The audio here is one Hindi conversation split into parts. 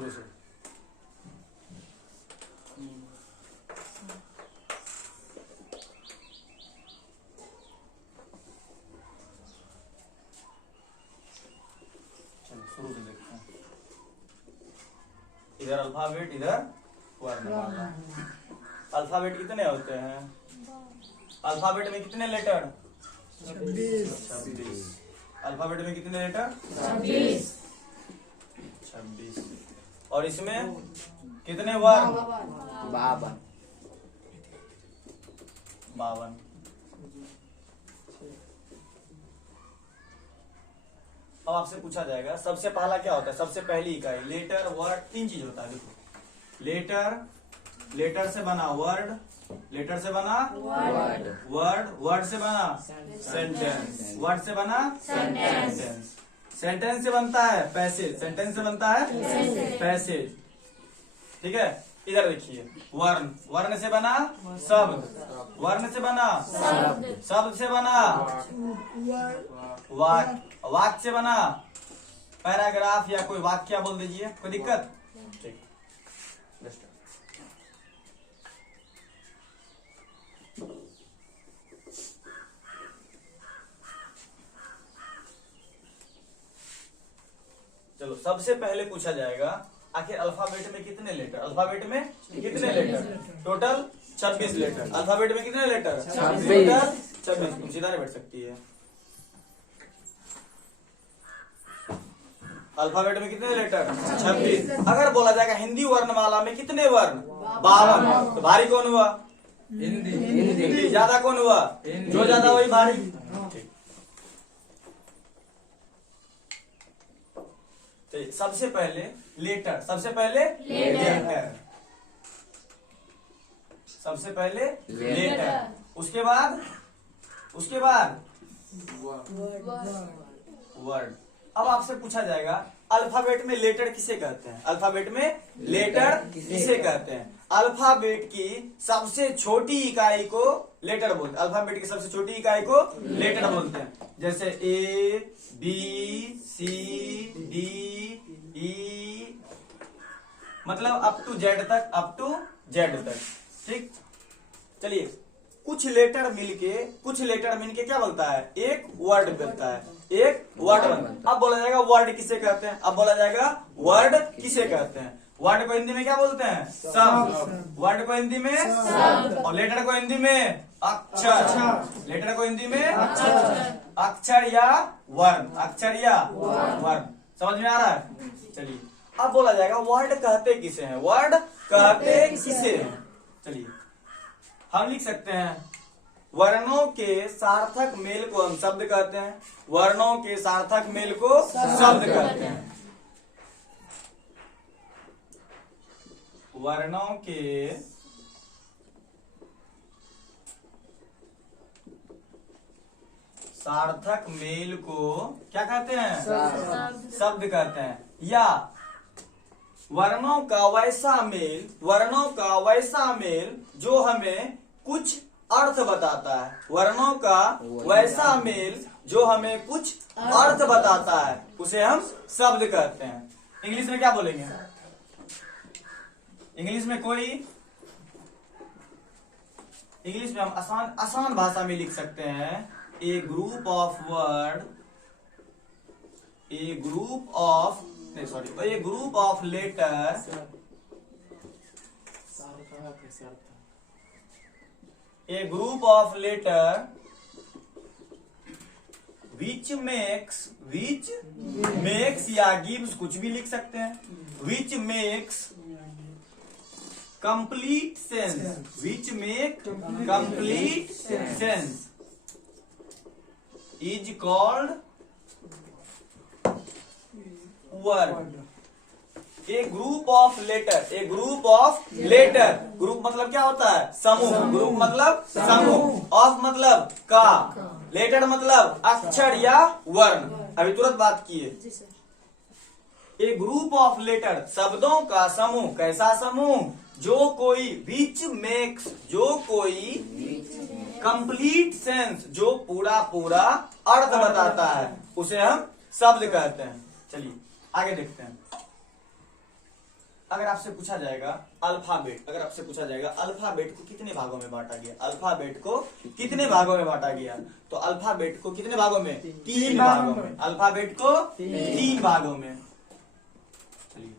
शुरू से। चलो शुरू से देखते हैं। इधर अल्फाबेट, इधर वर्णमाला। अल्फाबेट कितने होते हैं? अल्फाबेट में कितने लेटर? 26। अल्फाबेट में कितने लेटर? 26। और इसमें कितने वर्ण? 52। अब आपसे पूछा जाएगा सबसे पहला क्या होता है? सबसे पहली इकाई लेटर, वर्ड, 3 चीज होता है। देखो, लेटर, लेटर से बना वर्ड, लेटर से बना वर्ड, वर्ड से बना सेंटेंस, वर्ड से बना सेंटेंस, सेंटेंस से बनता है पैसेज, सेंटेंस से बनता है पैसेज। ठीक है, इधर देखिए, वर्ण, वर्ण से बना शब्द, वर्ण से बना शब्द से बना वाक्य, वाक्य से बना पैराग्राफ या कोई वाक्य बोल दीजिए, कोई दिक्कत? ठीक, चलो सबसे पहले पूछा जाएगा आखिर अल्फाबेट में कितने लेटर? अल्फाबेट में कितने लेटर? Total 26 letter. अल्फाबेट में कितने लेटर? टोटल 26। तुम सीधा बैठ सकती है। अल्फाबेट में कितने लेटर? 26। अगर बोला जाएगा हिंदी वर्णमाला में कितने वर्ण? 52। तो भारी कौन हुआ? हिंदी। ज्यादा कौन हुआ? जो ज्यादा वही भारी। सबसे पहले लेटर, सबसे पहले लेटर, सबसे पहले लेटर, उसके बाद वर्ड। अब आपसे पूछा जाएगा अल्फाबेट में लेटर किसे कहते हैं? अल्फाबेट में लेटर किसे कहते हैं? अल्फाबेट की सबसे छोटी इकाई को लेटर बोलते हैं। अल्फाबेट की सबसे छोटी इकाई को लेटर बोलते हैं। जैसे A, B, C, D, E, मतलब अप टू जेड तक, अप टू जेड तक। ठीक, चलिए कुछ लेटर मिलके क्या बनता है? एक वर्ड बनता है, एक वर्ड बनता है। अब बोला जाएगा वर्ड किसे कहते हैं? अब बोला जाएगा वर्ड किसे कहते हैं? वर्ड को हिंदी में क्या बोलते हैं? शब्द। वर्ड को हिंदी में शब्द, और लेटर को हिंदी में अक्षर। लेटर को हिंदी में अक्षर या वर्ण, अक्षर या वर्ण। समझ में आ रहा है? चलिए अब बोला जाएगा वर्ड कहते किसे हैं? वर्ड कहते किसे हैं? चलिए हम लिख सकते हैं वर्णों के सार्थक मेल को हम शब्द कहते हैं। वर्णों के सार्थक मेल को शब्द कहते हैं। वर्णों के सार्थक मेल को क्या कहते हैं? शब्द कहते हैं। या वर्णों का वैसा मेल, वर्णों का वैसा मेल जो हमें कुछ अर्थ बताता है। वर्णों का वैसा मेल जो हमें कुछ अर्थ बताता है, उसे हम शब्द कहते हैं। इंग्लिश में क्या बोलेंगे? इंग्लिश में हम आसान भाषा में लिख सकते हैं a group of word, a group of letter which makes या गिव्स, कुछ भी लिख सकते हैं। Which makes complete sense, which make complete sense is called word. A group of letter, group मतलब क्या होता है? समूह। ग्रुप मतलब समूह, ऑफ मतलब का, लेटर मतलब अक्षर या वर्ण। अभी तुरंत बात किए। ए ग्रुप ऑफ लेटर, शब्दों का समूह। कैसा समूह? जो कोई विच मेक्स, जो कोई कंप्लीट सेंस, जो पूरा अर्थ बताता है, उसे हम शब्द कहते हैं। चलिए आगे देखते हैं। अगर आपसे पूछा जाएगा अल्फाबेट, अगर आपसे पूछा जाएगा अल्फाबेट को कितने भागों में बांटा गया, अल्फाबेट को कितने भागों में बांटा गया, तो अल्फाबेट को कितने भागों में, 3 भागों में, अल्फाबेट को 3 भागों में। चलिए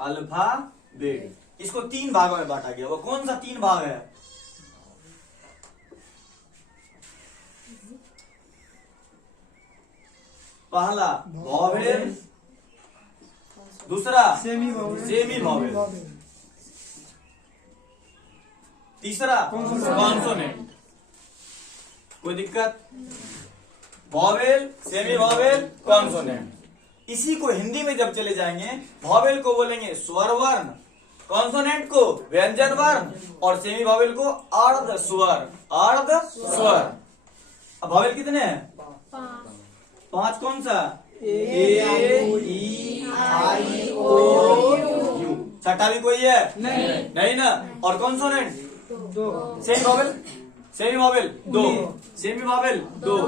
अल्फाबेट, इसको 3 भागों में बांटा गया। वो कौन सा 3 भाग है? पहला वॉवेल, दूसरा सेमी वॉवेल, तीसरा कॉन्सोनेंट। कोई दिक्कत? Vowel, semi vowel, consonant. इसी को हिंदी में जब चले जाएंगे, वॉवेल को बोलेंगे स्वर वर्ण, कॉन्सोनेंट को व्यंजन वर्ण और सेमी वॉवेल को अर्ध स्वर, अर्ध स्वर। अब वॉवेल कितने हैं? 5 कौन सा? ए, ई, आई, ओ, यू। छठा भी कोई है? नहीं ना। और consonant? 2। Semi vowel, semi vowel 2, semi vowel 2,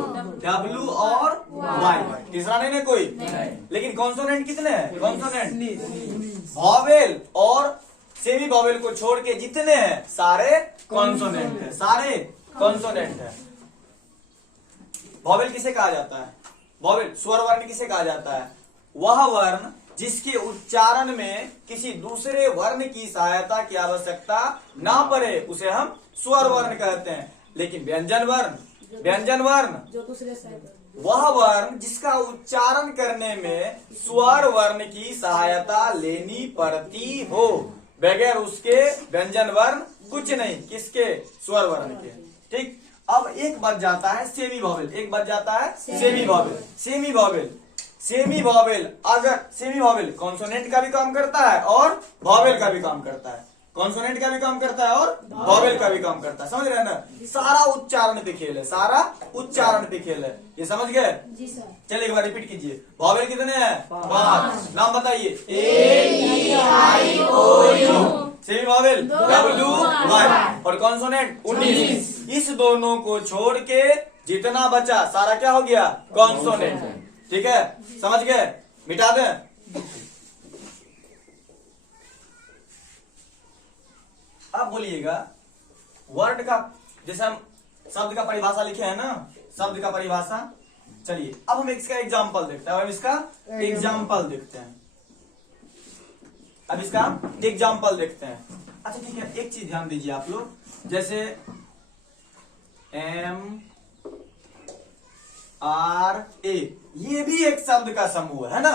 W और वाई। तीसरा नहीं ना कोई। लेकिन कॉन्सोनेंट कितने हैं? कॉन्सोनेंट वॉवेल और सेमी वॉवेल को छोड़ के जितने हैं सारे कॉन्सोनेंट है, सारे कॉन्सोनेंट है। वॉवेल किसे कहा जाता है? वॉवेल स्वर वर्ण किसे कहा जाता है? वह वर्ण जिसके उच्चारण में किसी दूसरे वर्ण की सहायता की आवश्यकता ना पड़े उसे हम स्वर वर्ण कहते हैं। लेकिन व्यंजन वर्ण, व्यंजन वर्ण जो दूसरे वह वर्ण जिसका उच्चारण करने में स्वर वर्ण की सहायता लेनी पड़ती हो, बगैर उसके व्यंजन वर्ण कुछ नहीं। किसके? स्वर वर्ण के। ठीक। अब एक बच जाता है सेमी वॉवेल, एक बच जाता है semi vowel. Semi vowel, semi vowel, अगर सेमी वॉवेल कॉन्सोनेंट का भी काम करता है और वॉवेल का भी काम करता है, कॉन्सोनेंट का भी काम करता है और वॉवेल का भी काम करता है। समझ रहे हैं ना? सारा उच्चारण पे खेल है, सारा उच्चारण पे खेल है। ये समझ गए? जी सर। चलिए एक बार रिपीट कीजिए। वॉवेल कितने हैं? 5। नाम बताइए। A, E, I, O, U. Semi vowel W, Y. और कॉन्सोनेंट 19। इस दोनों को छोड़ के जितना बचा सारा क्या हो गया? कॉन्सोनेंट। ठीक है, समझ गए? मिटा दें। अब बोलिएगा वर्ड का, जैसे हम शब्द का परिभाषा लिखे हैं ना, शब्द का परिभाषा। चलिए अब हम इसका एग्जाम्पल देखते हैं, अब इसका एग्जाम्पल देखते हैं, अब इसका एग्जाम्पल देखते हैं। अच्छा ठीक है, एक चीज ध्यान दीजिए आप लोग, जैसे एम आर ए, ये भी एक शब्द का समूह है ना,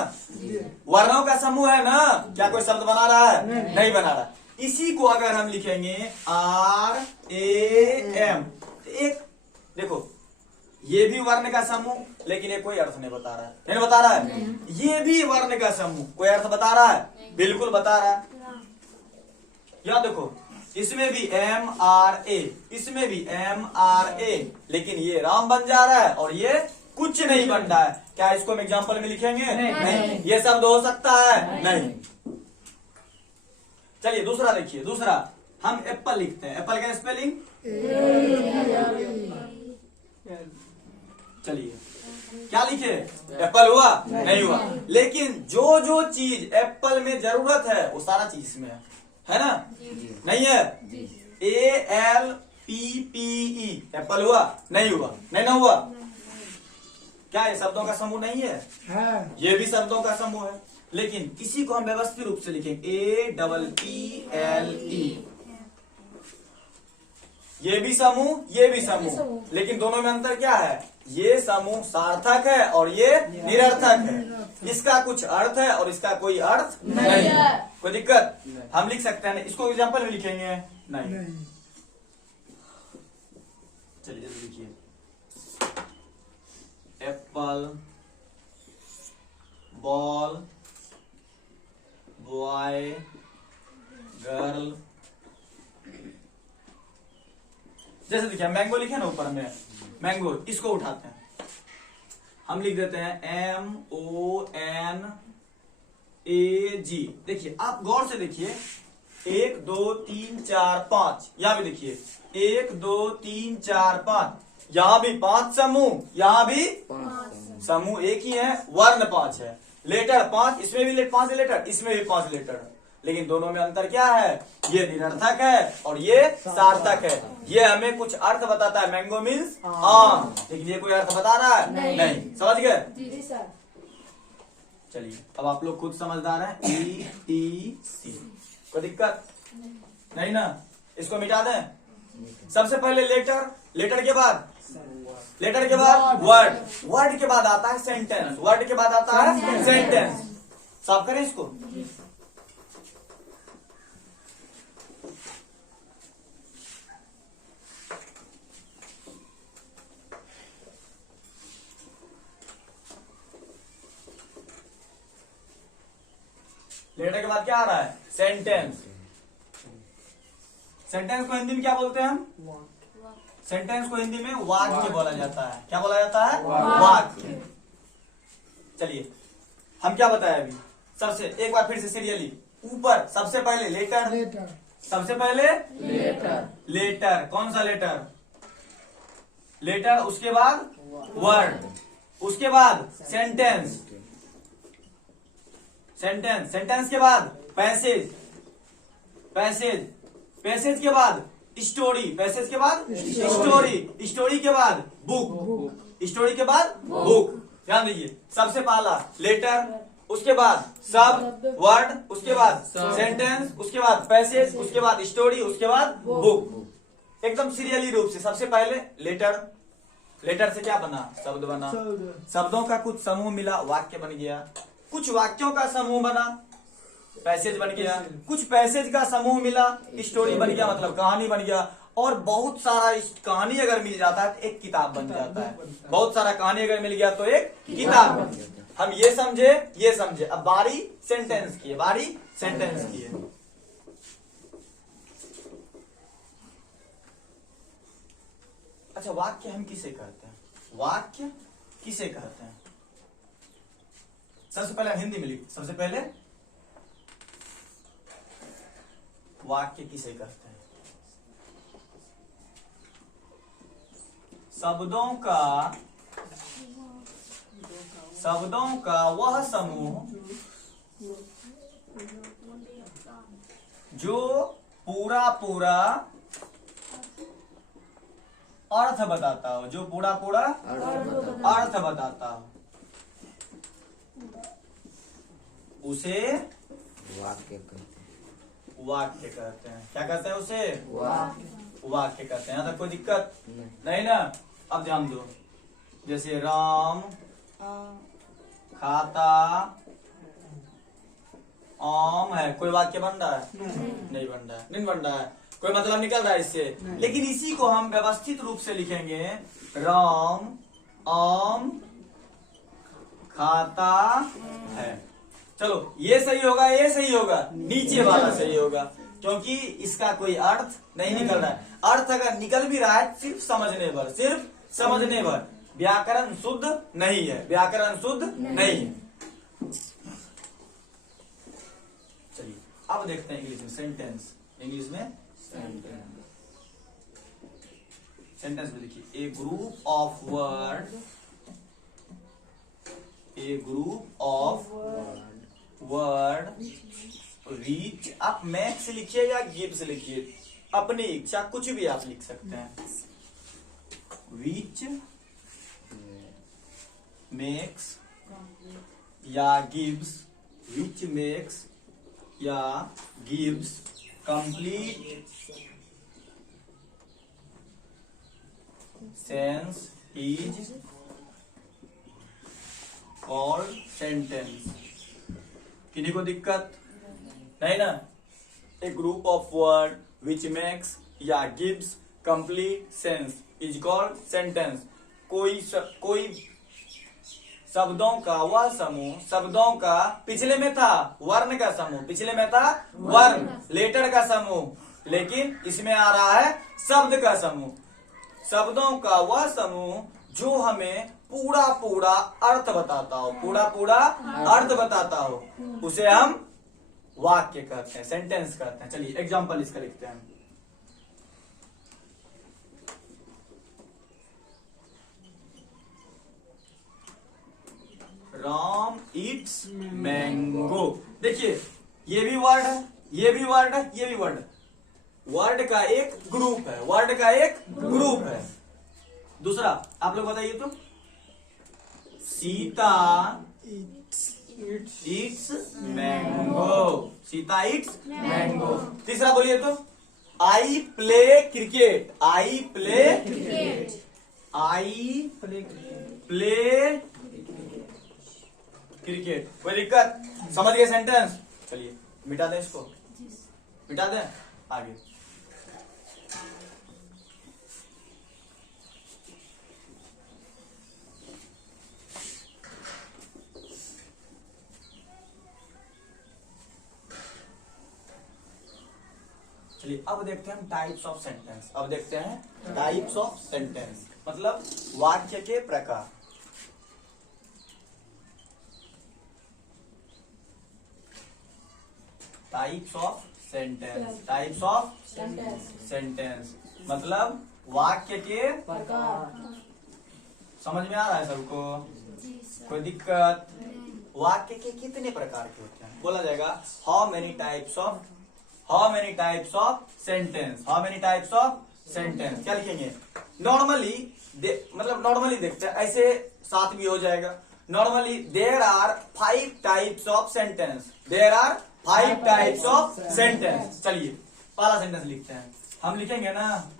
वर्णों का समूह है ना। क्या कोई शब्द बना रहा है? नहीं बना रहा। इसी को अगर हम लिखेंगे आर ए एम, एक देखो ये भी वर्ण का समूह, लेकिन ये कोई अर्थ नहीं बता रहा है, नहीं बता रहा है। ये भी वर्ण का समूह, कोई अर्थ बता रहा है? बिल्कुल बता रहा है। या देखो इसमें भी एम आर ए, इसमें भी एम आर ए, लेकिन ये राम बन जा रहा है और ये कुछ नहीं बन रहा है। क्या इसको हम एग्जाम्पल में लिखेंगे? नहीं। ये शब्द हो सकता है? नहीं। चलिए दूसरा देखिए, दूसरा हम एप्पल लिखते हैं। एप्पल का स्पेलिंग? चलिए क्या लिखे? एप्पल हुआ? नहीं हुआ। लेकिन जो जो चीज एप्पल में जरूरत है वो सारा चीज इसमें है ना? नहीं है? A L P P E, Apple हुआ? नहीं हुआ। नहीं ना हुआ। क्या ये शब्दों का समूह नहीं है? ये भी शब्दों का समूह है, लेकिन इसी को हम व्यवस्थित रूप से लिखेंगे A double P L E. ये भी समूह, ये भी समूह, लेकिन दोनों में अंतर क्या है? ये समूह सार्थक है और ये निरर्थक है। इसका कुछ अर्थ है और इसका कोई अर्थ नहीं है। कोई दिक्कत? हम लिख सकते हैं, इसको एग्जाम्पल में लिखेंगे? नहीं। चलिए लिखिए एप्पल, बॉल, बॉय, गर्ल। जैसे देखिए मैंगो लिखे ना ऊपर में, मैंगो, इसको उठाते हैं, हम लिख देते हैं एम ओ एन ए जी। देखिए आप गौर से देखिए, 1 2 3 4 5, यहां भी देखिए 1 2 3 4 5, यहां भी 5 समूह, यहां भी समूह एक ही है, वर्ण 5 है, लेटर 5, इसमें भी 5 लेटर, इसमें भी 5 लेटर, लेकिन दोनों में अंतर क्या है, ये निरर्थक है और ये सार्थक है। ये हमें कुछ अर्थ बताता है, मैंगो मीन्स आम, लेकिन ये कोई अर्थ बता रहा है नहीं। समझ गए? जी सर। चलिए अब आप लोग खुद समझदार हैं। ETC कोई दिक्कत नहीं ना? इसको मिटा दें। सबसे पहले लेटर, लेटर के बाद वर्ड, वर्ड के बाद आता है सेंटेंस, वर्ड के बाद आता है सेंटेंस। साफ करें इसको। लेटर के बाद क्या आ रहा है, सेंटेंस। सेंटेंस को हिंदी में क्या बोलते हैं हम? सेंटेंस को हिंदी में वाक्य बोला जाता है। क्या बोला जाता है? वाक्य। चलिए हम क्या बताए अभी, सबसे एक बार फिर से सीरियली, ऊपर सबसे पहले लेटर, सबसे पहले लेटर, कौन सा लेटर? लेटर, उसके बाद वर्ड, उसके बाद सेंटेंस, सेंटेंस के बाद पैसेज, पैसेज के बाद स्टोरी, पैसेज के बाद स्टोरी के बाद बुक, स्टोरी के बाद बुक। ध्यान दीजिए, सबसे पहला लेटर, उसके बाद शब्द वर्ड, उसके बाद सेंटेंस, उसके बाद पैसेज, उसके बाद स्टोरी, उसके बाद बुक। एकदम सीरियली रूप से सबसे पहले लेटर, लेटर से क्या बना? शब्द बना, शब्दों का कुछ समूह मिला, वाक्य बन गया। कुछ वाक्यों का समूह बना, पैसेज बन गया। कुछ पैसेज का समूह मिला, स्टोरी बन गया, मतलब कहानी बन गया। और बहुत सारा कहानी अगर मिल जाता है तो एक किताब बन जाता है। बहुत सारा कहानी अगर मिल गया तो एक किताब बन गया। हम ये समझे। अब बारी सेंटेंस की है, अच्छा वाक्य हम किसे कहते हैं? वाक्य किसे कहते हैं? सबसे पहले हम हिंदी में लिख, सबसे पहले वाक्य किसे कहते हैं? शब्दों का वह समूह जो पूरा अर्थ बताता हो, जो पूरा अर्थ बताता हो, उसे वाक्य कहते हैं। क्या कहते हैं उसे? वाक्य कहते हैं। यहाँ तक कोई दिक्कत नहीं ना? अब ध्यान दो, जैसे राम खाता आम है, कोई वाक्य बन रहा है? नहीं बन रहा है, कोई मतलब निकल रहा है इससे। लेकिन इसी को हम व्यवस्थित रूप से लिखेंगे, राम आम खाता है। चलो ये सही होगा, ये सही होगा, नीचे वाला सही होगा, क्योंकि इसका कोई अर्थ नहीं निकल रहा है। अर्थ अगर निकल भी रहा है सिर्फ समझने भर, व्याकरण शुद्ध नहीं है, चलिए अब देखते हैं इंग्लिश में सेंटेंस। इंग्लिश में सेंटेंस में देखिए, ए ग्रुप ऑफ वर्ड रीच, आप मैक्स लिखिए या गिव्स लिखिए, अपनी इच्छा, कुछ भी आप लिख सकते हैं। रीच मेक्स या गिव्स, विच मेक्स या gives complete sense is called sentence. किन्हीं को दिक्कत नहीं ना? A group of word which makes या gives complete sense is called sentence. कोई शब्दों का वह समूह, शब्दों का पिछले में था वर्ण का समूह, पिछले में था वर्ण लेटर का समूह, लेकिन इसमें आ रहा है शब्द का समूह। शब्दों का वह समूह जो हमें पूरा अर्थ बताता हो, उसे हम वाक्य कहते हैं, सेंटेंस कहते हैं। चलिए एग्जाम्पल इसका लिखते हैं। Ram Yeats mango. देखिए ये भी वर्ड है, ये भी वर्ड है, ये भी वर्ड है। वर्ड का एक ग्रुप है, वर्ड का एक ग्रुप है। दूसरा आप लोग बताइए तो, Sita Yeats mango, Sita Yeats mango. तीसरा बोलिए तो, I play cricket, I play cricket, I play cricket. कोई दिक्कत? समझ गए सेंटेंस? चलिए मिटा दें इसको, मिटा दें, आगे। चलिए अब देखते हैं हम टाइप्स ऑफ सेंटेंस। अब देखते हैं टाइप्स ऑफ सेंटेंस, मतलब वाक्य के प्रकार। Types of sentence, types of sentence मतलब वाक्य के प्रकार। समझ में आ रहा है सबको? कोई दिक्कत? वाक्य के कितने प्रकार के होते हैं? बोला जाएगा how many types of, how many types of sentence, how many types of sentence. क्या लिखेंगे? नॉर्मली मतलब नॉर्मली देखते हैं, ऐसे साथ भी हो जाएगा। Normally there are 5 types of sentence, there are 5 types of sentence. चलिए पहला सेंटेंस लिखते हैं, हम लिखेंगे ना,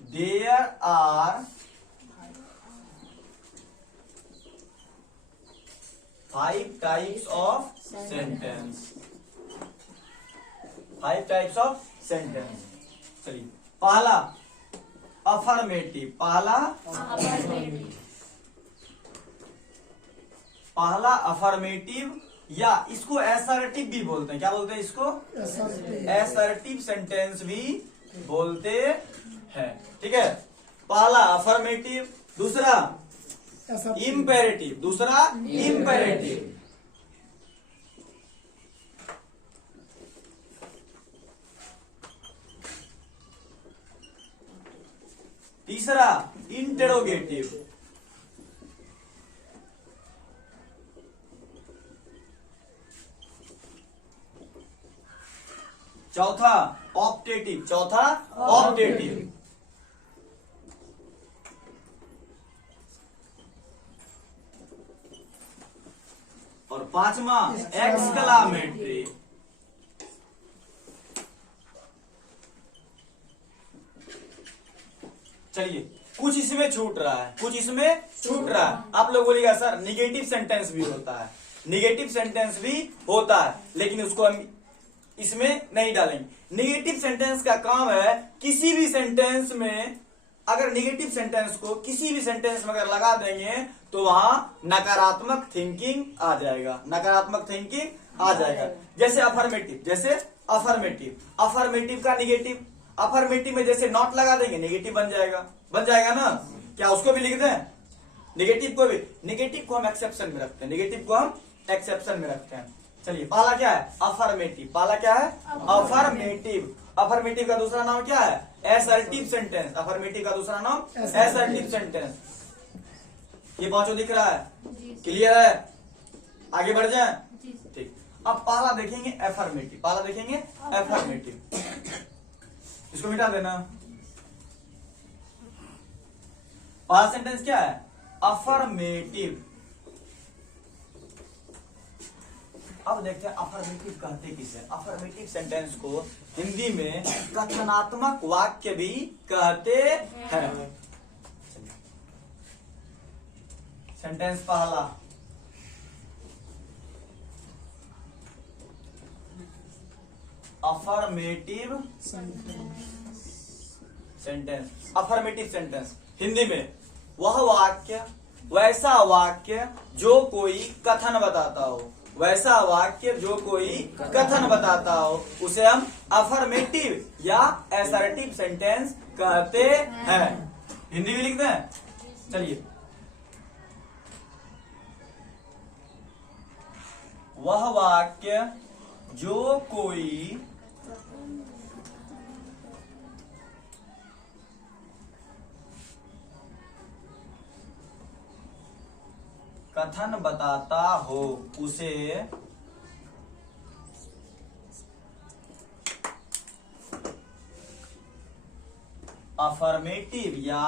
there are 5 types of sentence, 5 types of sentence. चलिए पहला अफर्मेटिव, पहला अफर्मेटिव या इसको असर्टिव भी बोलते हैं। क्या बोलते हैं इसको? असर्टिव सेंटेंस भी बोलते हैं। ठीक है, पहला अफर्मेटिव, दूसरा इम्पेरेटिव, दूसरा इम्पेरेटिव। तीसरा इंटेरोगेटिव, चौथा ऑप्टेटिव, चौथा ऑप्टेटिव। और पांचवा एक्सक्लामेटरी। चलिए कुछ इसमें छूट रहा है, कुछ इसमें छूट रहा है। आप लोग बोलिएगा सर निगेटिव सेंटेंस भी होता है, निगेटिव सेंटेंस भी होता है, लेकिन उसको हम इसमें नहीं डालेंगे। निगेटिव सेंटेंस का काम है किसी भी सेंटेंस में, अगर निगेटिव सेंटेंस को किसी भी सेंटेंस में अगर लगा देंगे तो वहां नकारात्मक थिंकिंग आ जाएगा, नकारात्मक थिंकिंग आ जाएगा। जैसे अफर्मेटिव, जैसे अफर्मेटिव, अफर्मेटिव का निगेटिव, अफर्मेटिव में जैसे नॉट लगा देंगे निगेटिव बन जाएगा, बन जाएगा ना? क्या उसको भी लिख दें? निगेटिव को भी, निगेटिव को हम एक्सेप्शन में रखते हैं, निगेटिव को हम एक्सेप्शन में रखते हैं। चलिए पहला क्या है? अफर्मेटिव। पहला क्या है? अफर्मेटिव। अफर्मेटिव का दूसरा नाम क्या है? Assertive sentence. अफर्मेटिव का दूसरा नाम असर्टिव सेंटेंस। ये पांचों दिख रहा है? क्लियर है? आगे बढ़ जाए? ठीक। अब पहला देखेंगे अफर्मेटिव, पहला देखेंगे अफर्मेटिव। इसको मिटा देना। पहला सेंटेंस क्या है? अफर्मेटिव। अब देखते हैं अफर्मेटिव कहते किसे? अफर्मेटिव सेंटेंस को हिंदी में कथनात्मक वाक्य भी कहते हैं। सेंटेंस पहला, affirmative sentence. Affirmative sentence Hindi में वह वाक्य, वैसा वाक्य जो कोई कथन बताता हो, वैसा वाक्य जो कोई कथन बताता हो, उसे हम अफर्मेटिव या असर्टिव सेंटेंस कहते हैं। हिंदी भी लिखते हैं। चलिए, वह वाक्य जो कोई कथन बताता हो उसे अफर्मेटिव या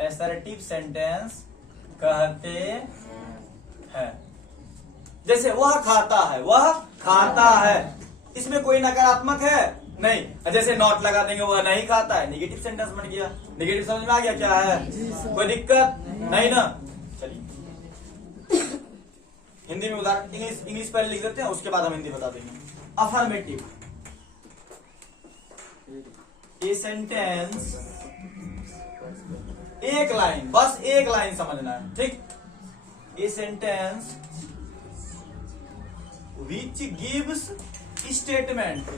असर्टिव सेंटेंस कहते हैं। जैसे वह खाता है, वह खाता है, इसमें कोई नकारात्मक है नहीं। जैसे नॉट लगा देंगे, वह नहीं खाता है, निगेटिव सेंटेंस बन गया। निगेटिव समझ में आ गया क्या है? कोई दिक्कत नहीं ना। चलिए हिंदी में उदाहरण, इंग्लिश पहले लिख देते हैं, उसके बाद हम हिंदी बता देंगे। अफर्मेटिव, ये सेंटेंस एक लाइन, बस एक लाइन समझना है, ठीक। ये sentence which gives statement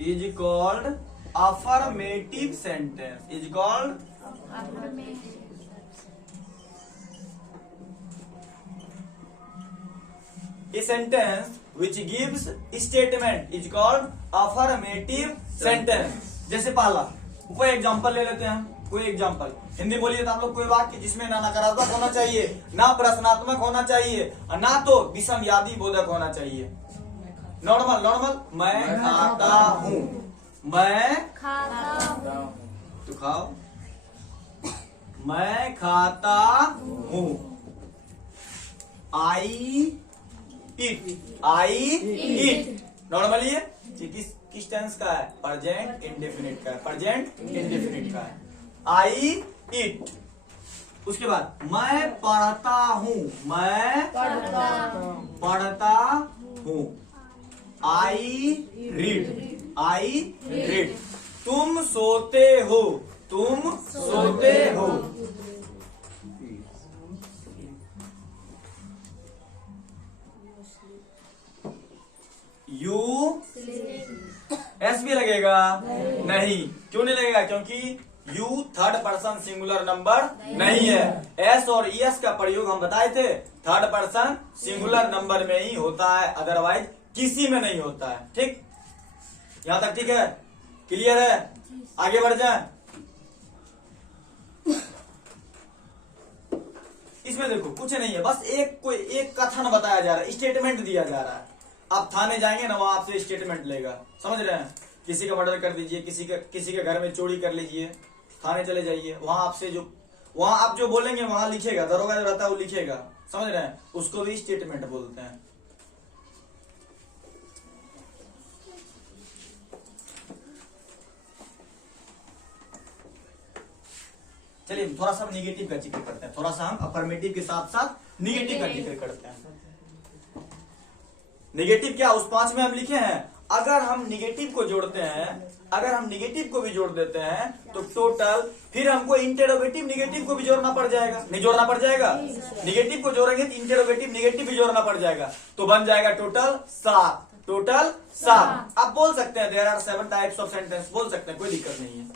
is called affirmative sentence, is called a sentence which gives statement is called affirmative sentence। जैसे पहला कोई एग्जांपल ले लेते हैं हम, कोई एग्जांपल हिंदी बोलिए तो आप लोग कोई वाक्य जिसमें ना नकारात्मक होना चाहिए, ना प्रश्नात्मक होना चाहिए, और ना तो विषमयादि बोधक होना चाहिए। नॉर्मल नॉर्मल, मैं खाता हूँ, मैं खाता हूँ, तो खाओ, मैं खाता हूँ। आई ईट, नॉर्मली ये किस टेंस का है? प्रेजेंट इंडेफिनिट का है, प्रेजेंट इंडेफिनिट का है। आई ईट। उसके बाद मैं पढ़ता हूँ, मैं पढ़ता हूँ। I read. तुम सोते हो, तुम सोते हो। यू एस भी लगेगा? नहीं। क्यों नहीं लगेगा? क्योंकि you third person singular number नहीं है। एस और ईएस का प्रयोग हम बताए थे थर्ड पर्सन सिंगुलर नंबर में ही होता है, अदरवाइज किसी में नहीं होता है, ठीक। यहां तक ठीक है? क्लियर है? आगे बढ़ जाए। इसमें देखो कुछ नहीं है, बस एक कथन बताया जा रहा है, स्टेटमेंट दिया जा रहा है। आप थाने जाएंगे ना, वहां आपसे स्टेटमेंट लेगा, समझ रहे हैं? किसी का मर्डर कर दीजिए, किसी के घर में चोरी कर लीजिए, थाने चले जाइए, वहां आप जो बोलेंगे वहां लिखेगा, दरोगा जो रहता है वो लिखेगा, समझ रहे हैं? उसको भी स्टेटमेंट बोलते हैं। चलिए थोड़ा सा निगेटिव का जिक्र करते हैं, थोड़ा सा हम अफर्मेटिव के साथ साथ निगेटिव का जिक्र करते हैं। निगेटिव क्या उस 5 में हम लिखे हैं, अगर हम निगेटिव को जोड़ते हैं, अगर हम निगेटिव को भी जोड़ देते हैं तो टोटल, फिर हमको इंटेरोगेटिव निगेटिव को भी जोड़ना पड़ जाएगा, नहीं जोड़ना पड़ जाएगा? निगेटिव को जोड़ेंगे तो इंटेरोगेटिव निगेटिव भी जोड़ना पड़ जाएगा, तो बन जाएगा टोटल 7। टोटल 7। आप बोल सकते हैं there are 7 types of sentence, बोल सकते हैं, कोई दिक्कत नहीं है,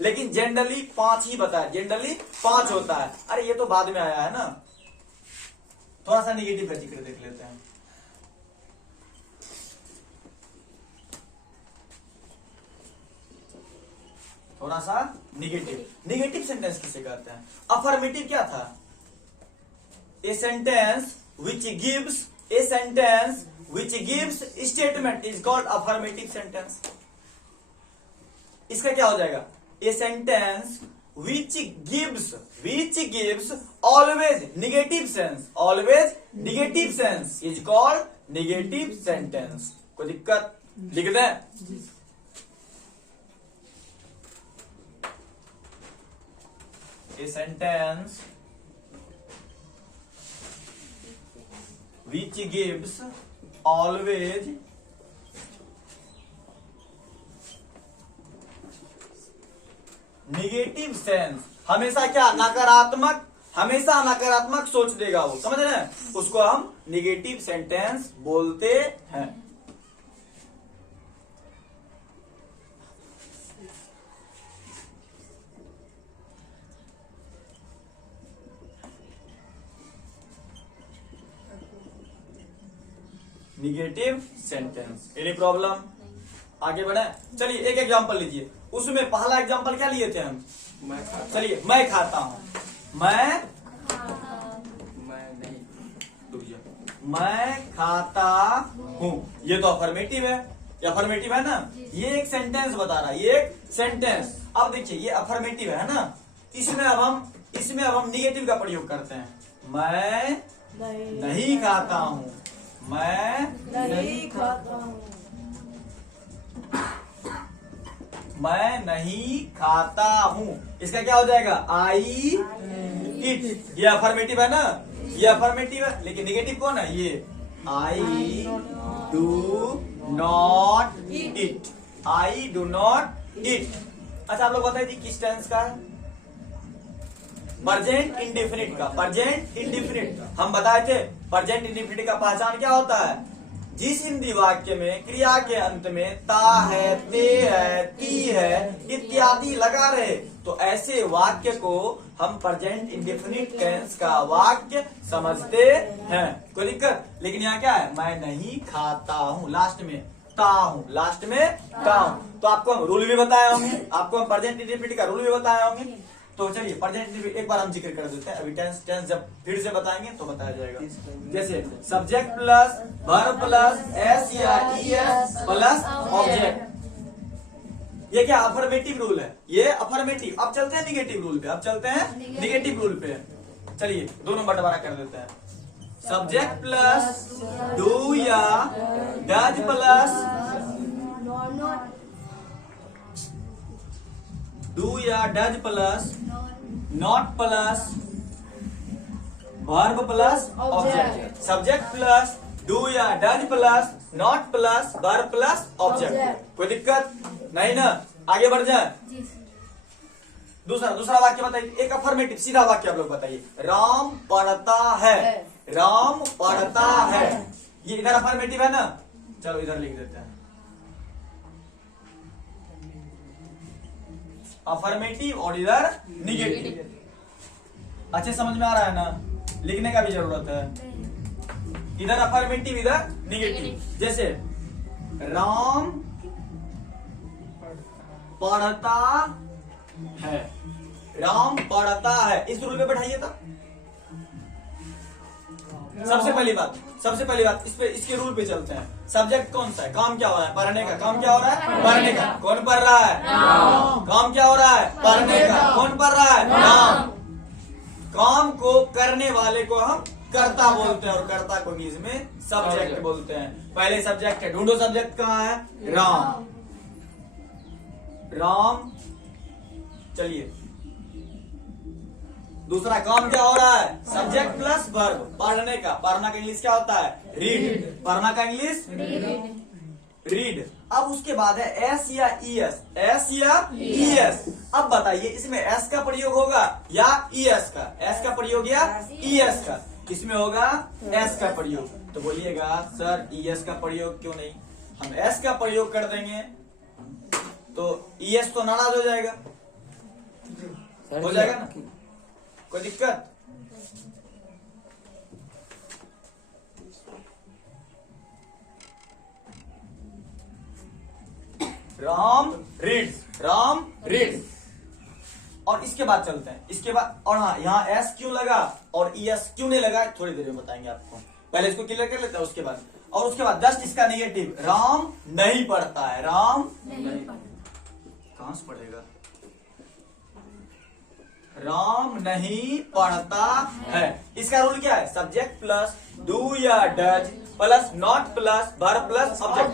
लेकिन जनरली 5 ही बताया, जनरली 5 होता है। अरे ये तो बाद में आया है ना। थोड़ा सा निगेटिव का जिक्र देख लेते हैं। थोड़ा सा निगेटिव सेंटेंस किसे कहते हैं? अफर्मेटिव क्या था? A sentence which gives statement is called affirmative sentence. इसका क्या हो जाएगा? A sentence which gives always negative sense is called negative sentence। कोई दिक्कत? लिख दें? A sentence which gives always negative sense, हमेशा क्या? नकारात्मक, हमेशा नकारात्मक सोच देगा वो, समझ रहे हैं? उसको हम नेगेटिव सेंटेंस बोलते हैं। Negative sentence. Any problem? आगे बढ़े, चलिए एक एग्जांपल लीजिए। उसमें पहला एग्जांपल क्या लिए थे हम? चलिए, मैं खाता हूँ, मैं खाता हूँ, ये तो अफर्मेटिव है, ये अफर्मेटिव है ना। ये एक सेंटेंस बता रहा है, ये एक सेंटेंस। अब देखिए ये अफर्मेटिव है ना, इसमें अब हम निगेटिव का प्रयोग करते हैं। मैं नहीं खाता हूँ, मैं नहीं खाता हूँ, मैं नहीं खाता हूँ। इसका क्या हो जाएगा? आई इट। ये अफर्मेटिव है ना, ये अफर्मेटिव है, लेकिन निगेटिव कौन है? ये I do not it, I do not it. अच्छा आप लोग बताइए थी किस टेंस का है? प्रेजेंट इंडेफिनिट का, प्रेजेंट इंडेफिनिट। हम बताए थे प्रेजेंट इंडेफिनिट का पहचान क्या होता है? जिस हिंदी वाक्य में क्रिया के अंत में ता है, ते है, ती है इत्यादि लगा रहे, तो ऐसे वाक्य को हम प्रेजेंट इंडेफिनिट टेंस का वाक्य समझते हैं। कोई दिक्कत? लेकिन यहाँ क्या है? मैं नहीं खाता हूँ, लास्ट में ता हूँ, लास्ट में ता हूँ। तो आपको हम रूल भी बताए होंगे, आपको हम प्रेजेंट इंडेफिनिट का रूल भी बताए होंगे। तो चलिए प्रेजेंट इंडेफिनिट एक बार हम जिक्र कर देते हैं, अभी टेंस जब फिर से बताएंगे तो बताया जाएगा। जैसे subject plus verb plus S या ईएस प्लस ऑब्जेक्ट, ये क्या अफर्मेटिव रूल है? ये अफर्मेटिव। अब चलते हैं निगेटिव रूल पे, अब चलते हैं निगेटिव रूल पे। चलिए 2 नंबर दोबारा कर देते हैं। सब्जेक्ट प्लस डू या डज प्लस डू या does plus not plus verb plus object. Subject plus do या does plus not plus verb plus object. कोई दिक्कत नहीं ना? आगे बढ़ जाए। दूसरा वाक्य बताइए, एक अफर्मेटिव सीधा वाक्य आप लोग बताइए। राम पढ़ता है, राम पढ़ता है। ये इधर अफर्मेटिव है ना, चलो इधर लिख देते हैं अफर्मेटिव और इधर निगेटिव। अच्छे समझ में आ रहा है ना? लिखने का भी जरूरत है, इधर अफर्मेटिव इधर निगेटिव। जैसे राम पढ़ता है, राम पढ़ता है, इस रूल पे बैठाइए। तो सबसे पहली बात इस पे, इसके रूल पे चलते हैं। सब्जेक्ट कौन सा है? काम क्या हो रहा है? पढ़ने का। काम क्या हो रहा है? पढ़ने का। कौन पढ़ रहा है? काम क्या हो रहा है? पढ़ने का। कौन पढ़ रहा है? राम। काम को करने वाले को हम कर्ता बोलते हैं और कर्ता को इंग्लिश में सब्जेक्ट बोलते हैं। पहले सब्जेक्ट है, ढूंढो सब्जेक्ट कहाँ है? राम, राम। चलिए दूसरा काम क्या हो रहा है? सब्जेक्ट प्लस वर्ब, पढ़ने का। पढ़ना का इंग्लिश क्या होता है? रीड। पढ़ना का इंग्लिश रीड। अब उसके बाद है एस या ईएस, एस या ईएस। अब बताइए इसमें एस का प्रयोग होगा या ईएस का? एस का प्रयोग या ईएस का? किसमें होगा? एस का प्रयोग। तो बोलिएगा सर ईएस का प्रयोग क्यों नहीं? हम एस का प्रयोग कर देंगे तो ईएस तो नाराज हो जाएगा, हो जाएगा ना? कोई दिक्कत? Ram reads, Ram reads. और इसके बाद चलते हैं, इसके बाद और हाँ यहाँ एस क्यों लगा और ईएस क्यों नहीं लगा थोड़ी देर में बताएंगे आपको। पहले इसको क्लियर कर लेते हैं उसके बाद। और उसके बाद जस्ट इसका नेगेटिव, राम नहीं पढ़ता है, राम नहीं कहां से पढ़ेगा? राम नहीं पढ़ता है। इसका रूल क्या है? सब्जेक्ट प्लस डू या does plus not plus verb plus object.